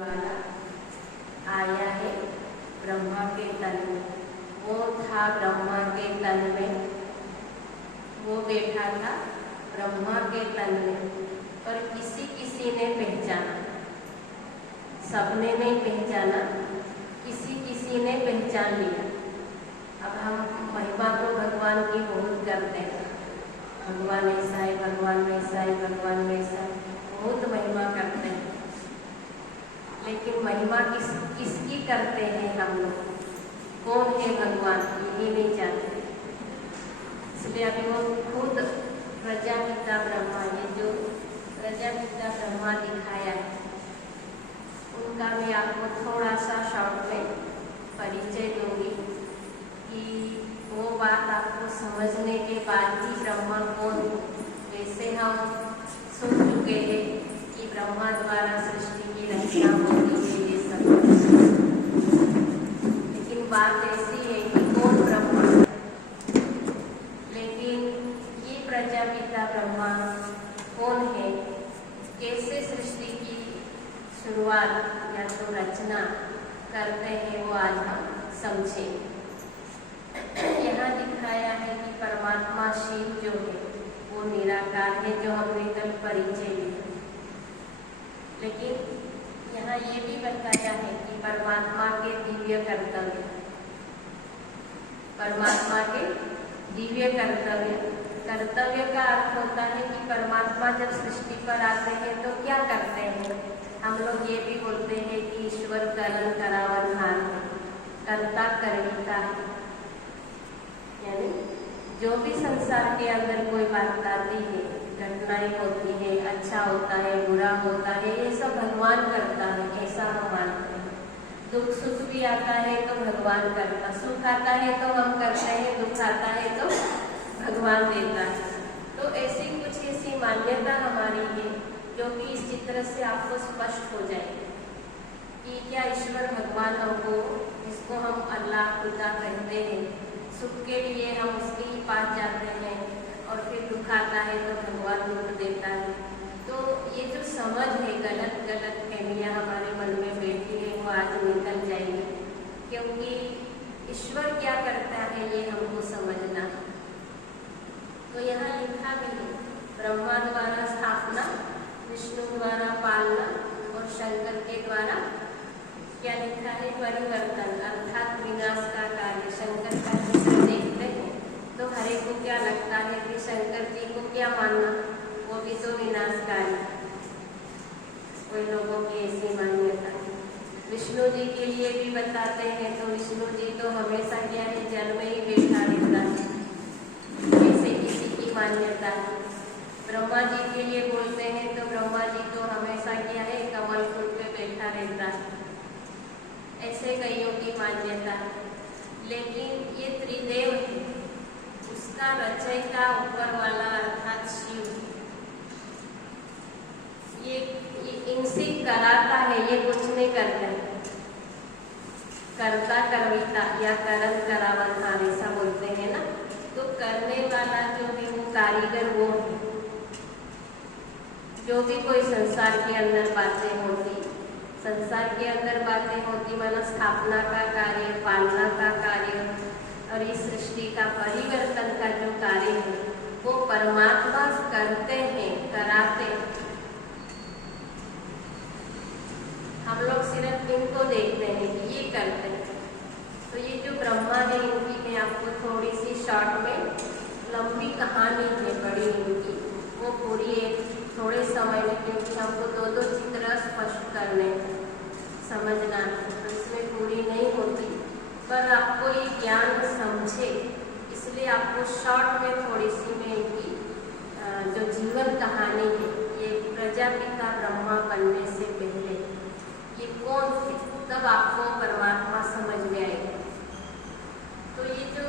वाला आया है ब्रह्मा के तन में। वो था ब्रह्मा के तन में, वो बैठा था ब्रह्मा के तन में, पर किसी किसी ने पहचाना, सबने नहीं पहचाना, किसी किसी ने पहचान लिया। अब हम महिमा तो भगवान की बहुत करते हैं, भगवान ऐसा है, भगवान वैसा है, भगवान वैसा है, बहुत महिमा करते हैं। लेकिन महिमा किसकी करते हैं हम लोग? कौन है भगवान, यही नहीं जानते। इसलिए अभी वो खुद प्रजापिता ब्रह्मा, ये जो प्रजापिता ब्रह्मा दिखाया है, उनका मैं आपको थोड़ा सा शॉर्ट में परिचय दूंगी कि वो बात आपको समझने के बाद ही ब्रह्मा कौन। वैसे हम सुन चुके हैं कि ब्रह्मा द्वारा सृष्टि की रचना होती है, ये सब, लेकिन बात ऐसी है कि कौन ब्रह्मा। लेकिन ये प्रजापिता ब्रह्मा कौन है, कैसे सृष्टि की शुरुआत या तो रचना करते हैं, वो आज हम समझें। यहाँ दिखाया है कि परमात्मा शिव जो है वो निराकार है, जो हमने कल परिचय लिया। लेकिन यहाँ ये भी बताया है कि परमात्मा के दिव्य कर्तव्य, परमात्मा के दिव्य कर्तव्य का अर्थ होता है कि परमात्मा जब सृष्टि पर आते हैं तो क्या करते हैं। हम लोग ये भी बोलते हैं कि ईश्वर करण करावनहार है, कर्ता करविता है। यानी जो भी संसार के अंदर कोई बात आती है, घटनाएं होती है, अच्छा होता है, बुरा होता है, ये सब भगवान करता है, ऐसा हम मानते हैं। दुख सुख भी आता है तो भगवान करता, सुख आता है तो हम करते हैं, दुख आता है तो भगवान देता है। तो ऐसी मान्यता हमारी है, जो कि इस चित्र से आपको स्पष्ट हो जाएगी कि क्या ईश्वर भगवान हमको, जिसको हम अल्लाह खुदा कहते हैं, सुख के लिए हम उसके ही पास जाते हैं और फिर दुख आता है तो भगवान दुख देता है। तो ये जो समझ है, गलत फहमियाँ हमारे मन में बैठी है, वो आज निकल जाएगी, क्योंकि ईश्वर क्या करता है ये हमको समझना है। तो यहाँ लिखा भी है, ब्रह्मा द्वारा स्थापना, विष्णु द्वारा पालना और शंकर के द्वारा क्या लिखा है, परिवर्तन अर्थात विनाश का कार्य। शंकर का चित्र देखते हैं तो हरे को क्या लगता है कि शंकर जी को क्या मानना, वो भी तो विनाशकारी। कोई लोगों की ऐसी मान्यता। विष्णु जी के लिए भी बताते हैं तो विष्णु जी तो हमेशा क्या है, जल में ही बैठा रहता है, ऐसे किसी की मान्यता है। ब्रह्मा जी के लिए बोलते हैं तो ब्रह्मा जी तो हमेशा क्या है, कमल फूल पे बैठा रहता है, ऐसे कईयों की मान्यता है। लेकिन ये त्रिदेव है, उसका रचयिता ऊपर वाला अर्थात शिव, ये इनसे कराता है, ये कुछ नहीं करता है। कर्ता करविता या करण करावनहार ऐसा बोलते हैं ना। तो करने वाला जो है वो कारीगर वो है। जो भी कोई संसार के अंदर बातें होती, संसार के अंदर बातें होती माना स्थापना का कार्य, पालना का कार्य और इस सृष्टि का परिवर्तन का जो कार्य है वो परमात्मा करते हैं, कराते हैं। हम लोग सिर्फ इनको देखते हैं कि ये करते हैं। तो ये जो ब्रह्मा है, इनकी मैं आपको थोड़ी सी शॉर्ट में, लंबी कहानी है बड़ी इनकी, वो पूरी एक थोड़े समय में, क्योंकि हमको दो चित्र स्पष्ट करने समझना तो इसमें पूरी नहीं होती, पर आपको ये ज्ञान समझे इसलिए आपको शॉर्ट में थोड़ी सी में इनकी जो जीवन कहानी है, ये प्रजापिता ब्रह्मा बनने से पहले ये कौन थे, तब आपको परमात्मा समझ में आएगा। तो ये जो